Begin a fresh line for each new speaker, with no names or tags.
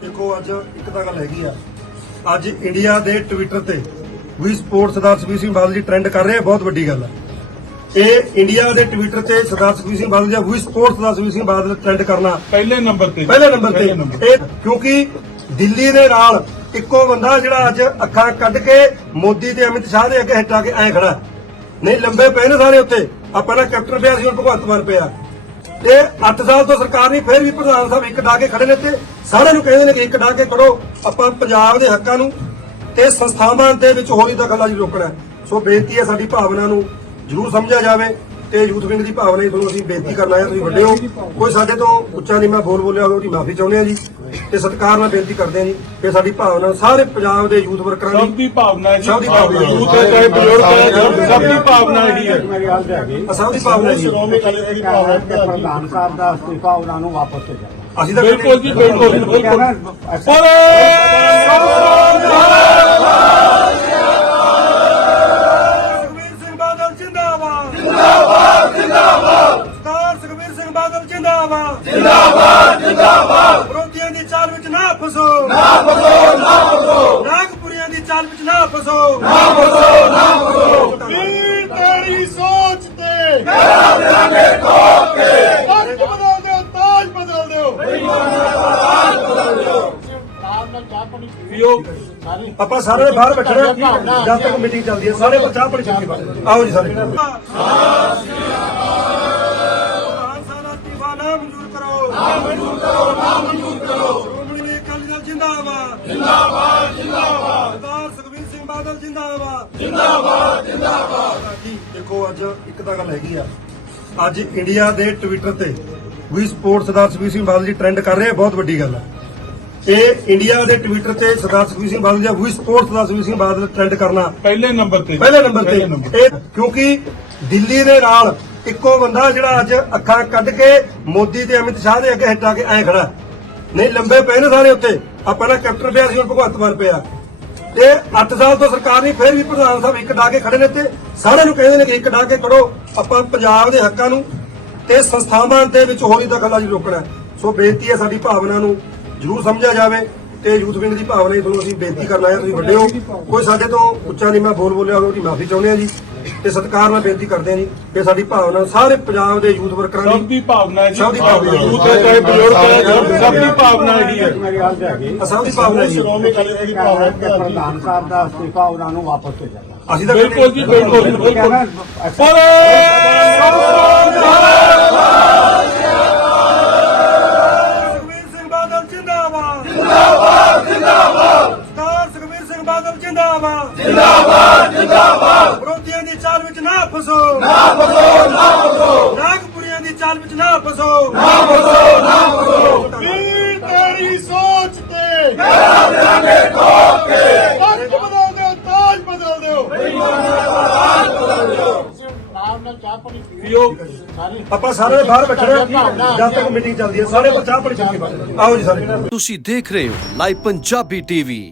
ਦੇਖੋ ਅੱਜ ਇੱਕ ਤਾਂ ਗੱਲ ਹੈਗੀ ਆ। ਅੱਜ ਇੰਡੀਆ ਦੇ ਟਵਿੱਟਰ ਤੇ ਵੀ ਸਪੋਰਟਸ ਸਰਦਾਰ ਸੁਖਬੀਰ ਸਿੰਘ ਬਾਦਲ ਜੀ ਟ੍ਰੈਂਡ ਕਰ ਰਹੇ ਆ ਬਹੁਤ ਵੱਡੀ ਗੱਲ ਆ। ਇਹ ਇੰਡੀਆ ਦੇ ਟਵਿੱਟਰ ਤੇ ਸਰਦਾਰ ਸੁਖਬੀਰ ਸਿੰਘ ਬਾਦਲ ਜਾਂ ਵੀ ਸਪੋਰਟਸ ਸਰਦਾਰ ਸੁਖਬੀਰ ਸਿੰਘ ਬਾਦਲ ਟ੍ਰੈਂਡ ਕਰਨਾ।
ਪਹਿਲੇ ਨੰਬਰ ਤੇ
ਪਹਿਲੇ ਨੰਬਰ ਤੇ। ਇਹ ਕਿਉਂਕਿ ਦਿੱਲੀ ਦੇ ਨਾਲ ਇੱਕੋ ਬੰਦਾ ਜਿਹੜਾ ਅੱਜ ਅੱਖਾਂ ਕੱਢ ਕੇ ਮੋਦੀ ਤੇ ਅਮਿਤ ਸ਼ਾਹ ਦੇ ਅੱਗੇ ਹਟਾ ਕੇ ਐ ਖੜਾ। ਨਹੀਂ ਲੰਬੇ ਪਏ ਨੇ ਸਾਰੇ ਉੱਤੇ। ਆ ਪਹਿਲਾਂ ਕੈਪਟਨ ਪਿਆ ਸੀ ਹੁਣ ਭਗਵੰਤ ਮਾਨ ਪਿਆ। ਤੇ 8 ਸਾਲ ਤੋਂ ਸਰਕਾਰ ਨਹੀਂ, ਫਿਰ ਵੀ ਪ੍ਰਧਾਨ ਸਾਹਿਬ ਇੱਕ ਡਾ ਕੇ ਖੜੇ ਨੇ ਤੇ ਸਾਰਿਆਂ ਨੂੰ ਕਹਿੰਦੇ ਨੇ ਕਿ ਇੱਕ ਡਾ ਕੇ ਖੜੋ ਆਪਾਂ ਪੰਜਾਬ ਦੇ ਹੱਕਾਂ ਨੂੰ ਤੇ ਸੰਸਥਾਵਾਂ ਦੇ ਵਿੱਚ ਹੋਰੀ ਜੀ ਰੋਕਣਾ ਸੋ ਬੇਨਤੀ ਹੈ ਸਾਡੀ ਭਾਵਨਾ ਨੂੰ ਜ਼ਰੂਰ ਸਮਝਿਆ ਜਾਵੇ ਤੇ ਯੂਥ ਵਿੰਗ ਦੀ ਭਾਵਨਾ ਹੀ ਤੁਹਾਨੂੰ ਅਸੀਂ ਬੇਨਤੀ ਕਰਨਾ ਹੈ, ਤੁਸੀਂ ਵੱਡੇ ਹੋ। ਕੋਈ ਸਾਡੇ ਤੋਂ ਉੱਚਾ ਨਹੀਂ ਮੈਂ ਬੋਲ ਬੋਲਿਆ ਹੋਵੇ ਉਹਦੀ ਮਾਫੀ ਚਾਹੁੰਦੇ ਆ ਜੀ। ਤੇ ਸਤਿਕਾਰ ਨਾਲ ਬੇਨਤੀ ਕਰਦੇ ਆ ਜੀ ਕਿ ਸਾਡੀ ਭਾਵਨਾ ਸਾਰੇ ਪੰਜਾਬ ਦੇ ਯੂਥ ਵਰਕਰਾਂ
ਸਭ
ਦੀ
ਦੀ ਭਾਵਨਾ ਹੈ ਜੀ।
ਸਭ ਦੀ ਭਾਵਨਾ ਹੈ।
ਯੂਥ ਹੈ ਚਾਹੇ ਬਜ਼ੁਰਗ ਹੈ ਸਭ ਦੀ ਭਾਵਨਾ ਇਹੀ ਹੈ।
ਮੇਰੀ ਗੱਲ ਤੇ ਹੈਗੀ।
ਸਭ ਦੀ ਭਾਵਨਾ ਹੈ। ਜੀ
ਸ਼੍ਰੋਮਣੀ ਅਕਾਲੀ
ਇਹ ਕਹਿ
ਭਾਵਨਾ
ਰਹੇ ਕਿ ਪ੍ਰਧਾਨ ਸਾਹਿਬ ਦਾ ਅਸਤੀਫਾ ਉਹਨਾਂ ਨੂੰ ਵਾਪਸ ਹੋ ਜਾਣਾ।
ਅਸੀਂ ਤਾਂ
ਬਿਲਕੁਲ ਜੀ ਬਿਲਕੁਲ ਬਿਲਕੁਲ।
ਕਹਿਣਾ
ਸੁਖਬੀਰ ਸਿੰਘ ਬਾਦਲ ਜਿੰਦਾਬਾਦ। ਜਿੰਦਾਬਾਦ ਜਿੰਦਾਬਾਦ। ਸਰਦਾਰ ਸੁਖਬੀਰ ਸਿੰਘ ਬਾਦਲ ਜਿੰਦਾਬਾਦ। ਜਿੰਦਾਬਾਦ ਜਿੰਦਾਬਾਦ। ਵਿਰੋਧੀਆਂ ਦੀ ਚਾਲ ਵਿੱਚ ਨਾ ਫਸੋ। ਨਾ ਫਸੋ ਨਾ ਫਸੋ। ਨਾਗਪੁਰੀਆਂ ਦੀ ਚਾਲ ਵਿੱਚ ਨਾ ਫਸੋ। ਨਾ ਫਸੋ ਨਾ ਫਸੋ।
ਵੀਰ ਤੇਰੀ ਸੋਚ ਤੇ। ਬਦਲ ਦਿਓ ਤਾਜ ਬਦਲ ਦਿਓ। ਪੀਓ।
ਆਪਾਂ ਸਾਰੇ ਬਾਹਰ ਬੈਠੇ ਜਦ ਤੱਕ ਮੀਟਿੰਗ ਚੱਲਦੀ ਹੈ ਸਾਰੇ ਚਾਹ ਪਾਣੀ ਚੱਲ ਕੇ ਆਓ ਜੀ ਸਾਰੇ। ਪ੍ਰਧਾਨ ਸਾਹਿਬ ਅਸਤੀਫਾ ਨਾ ਮਨਜ਼ੂਰ ਕਰੋ। ਨਾ ਮਨਜ਼ੂਰ ਕਰੋ ਨਾ ਮਨਜ਼ੂਰ ਜਿੰਦਾਬਾਦ। ਜਿੰਦਾਬਾਦ ਜਿੰਦਾਬਾਦ। ਸਰਦਾਰ ਸੁਖਬੀਰ ਸਿੰਘ ਬਾਦਲ ਜਿੰਦਾਬਾਦ। ਜਿੰਦਾਬਾਦ ਜਿੰਦਾਬਾਦ। ਜੀ ਦੇਖੋ ਅੱਜ ਇੱਕ ਤਾਂ ਗੱਲ ਹੈਗੀ ਆ। ਅੱਜ ਇੰਡੀਆ ਦੇ ਟਵਿੱਟਰ ਤੇ ਵੀ ਸਪੋਰਟਸ ਸਰਦਾਰ ਸੁਖਬੀਰ ਸਿੰਘ ਬਾਦਲ ਜੀ ਟ੍ਰੈਂਡ ਕਰ ਰਹੇ ਆ ਬਹੁਤ ਵੱਡੀ ਗੱਲ ਆ। ਇਹ ਇੰਡੀਆ ਦੇ ਟਵਿੱਟਰ ਤੇ ਸਰਦਾਰ ਸੁਖਬੀਰ ਸਿੰਘ ਬਾਦਲ ਜਾਂ ਵੀ ਸਪੋਰਟਸ ਸਰਦਾਰ ਸੁਖਬੀਰ ਸਿੰਘ ਬਾਦਲ ਟ੍ਰੈਂਡ ਕਰਨਾ।
ਪਹਿਲੇ ਨੰਬਰ ਤੇ।
ਪਹਿਲੇ ਨੰਬਰ ਤੇ। ਇਹ ਕਿਉਂਕਿ ਦਿੱਲੀ ਦੇ ਨਾਲ ਇੱਕੋ ਬੰਦਾ ਜਿਹੜਾ ਅੱਜ ਅੱਖਾਂ ਕੱਢ ਕੇ ਮੋਦੀ ਤੇ ਅਮਿਤ ਸ਼ਾਹ ਦੇ ਅੱਗੇ ਹਟਾ ਕੇ ਐ ਖੜਾ। ਨਹੀਂ ਲੰਬੇ ਪਏ ਨੇ ਸਾਰੇ ਉੱਤੇ। ਆ ਪਹਿਲਾਂ ਕੈਪਟਨ ਪਿਆ ਸੀ, ਹੁਣ ਭਗਵੰਤ ਮਾਨ ਪਿਆ। ਤੇ 8 ਸਾਲ ਤੋਂ ਸਰਕਾਰ ਨਹੀਂ, ਫਿਰ ਵੀ ਪ੍ਰਧਾਨ ਸਾਹਿਬ ਇੱਕ ਡਾ ਕੇ ਖੜੇ ਨੇ ਤੇ ਸਾਰਿਆਂ ਨੂੰ ਕਹਿੰਦੇ ਨੇ ਕਿ ਇੱਕ ਡਾ ਕੇ ਖੜੋ ਆਪਾਂ ਪੰਜਾਬ ਦੇ ਹੱਕਾਂ ਨੂੰ ਤੇ ਸੰਸਥਾਵਾਂ ਦੇ ਵਿੱਚ ਹੋਲੀ ਦਾ ਹੋਰੀ ਜੀ ਰੋਕਣਾ ਸੋ ਬੇਨਤੀ ਹੈ ਸਾਡੀ ਭਾਵਨਾ ਨੂੰ ਜ਼ਰੂਰ ਸਮਝਿਆ ਜਾਵੇ ਤੇ ਯੂਥ ਵਿੰਗ ਦੀ ਭਾਵਨਾ ਹੀ ਤੁਹਾਨੂੰ ਅਸੀਂ ਬੇਨਤੀ ਕਰਨਾ ਹੈ, ਤੁਸੀਂ ਵੱਡੇ ਹੋ। ਕੋਈ ਸਾਡੇ ਤੋਂ ਉੱਚਾ ਨਹੀਂ ਮੈਂ ਬੋਲ ਬੋਲਿਆ ਉਹਦੀ ਮਾਫੀ ਚਾਹੁੰਦੇ ਆ ਜੀ। ਤੇ ਸਤਿਕਾਰ ਨਾਲ ਬੇਨਤੀ ਕਰਦੇ ਜੀ ਕਿ ਸਾਡੀ ਭਾਵਨਾ ਸਾਰੇ ਪੰਜਾਬ ਦੇ ਯੂਥ ਵਰਕਰਾਂ
ਸਭ
ਦੀ
ਭਾਵਨਾ ਹੈ ਜੀ।
ਸਭ ਦੀ ਭਾਵਨਾ ਹੈ।
ਯੂਥ ਹੈ ਚਾਹੇ ਬਜ਼ੁਰਗ ਹੈ ਸਭ ਦੀ ਭਾਵਨਾ ਇਹੀ ਹੈ
ਸਭ ਦੀ ਭਾਵਨਾ ਹੈ ਜੀ।
ਸ਼੍ਰੋਮਣੀ ਅਕਾਲੀ ਦੀ ਭਾਵਨਾ
ਪ੍ਰਧਾਨ ਸਾਹਿਬ ਦਾ ਅਸਤੀਫਾ ਉਹਨਾਂ ਨੂੰ ਵਾਪਸ ਹੋ ਜਾਣਾ
ਅਸੀਂ ਤਾਂ
ਬਿਲਕੁਲ ਜੀ ਬਿਲਕੁਲ ਬਿਲਕੁਲ
ਸੁਖਬੀਰ ਸਿੰਘ ਬਾਦਲ ਜਿੰਦਾਬਾਦ ਜਿੰਦਾਬਾਦ ਜਿੰਦਾਬਾਦ ਸਰਦਾਰ ਸੁਖਬੀਰ ਸਿੰਘ ਬਾਦਲ ਜਿੰਦਾਬਾਦ ਜਿੰਦਾਬਾਦ ਜਿੰਦਾਬਾਦ ਵਿਰੋਧੀਆਂ ਦੀ ਚਾਲ ਵਿੱਚ ਨਾ ਫਸੋ ਨਾ ਫਸੋ ਨਾ ਫਸੋ ਨਾਗਪੁਰੀਆਂ ਦੀ ਚਾਲ ਵਿੱਚ ਨਾ ਫਸੋ ਨਾ ਫਸੋ
ਵੀਰ ਤੇਰੀ ਸੋਚ ਤੇ। ਕਰਾ ਦੇਾਂਗੇ ਠੋਕ ਕੇ। ਹੱਕ ਬਦਲ ਦਿਓ ਤਾਜ ਬਦਲ ਦਿਓ ਪੀਓ।
ਆਪਾਂ ਸਾਰੇ ਬਾਹਰ ਬੈਠੇ ਹਾਂ। ਜਦ ਤੱਕ ਮੀਟਿੰਗ ਚੱਲਦੀ ਹੈ ਸਾਰੇ ਚਾਹ ਪਾਣੀ ਚੱਲ ਕੇ ਆਓ ਜੀ ਸਾਰੇ।
ਤੁਸੀਂ ਦੇਖ ਰਹੇ ਹੋ ਲਾਈਵ ਪੰਜਾਬੀ ਟੀਵੀ।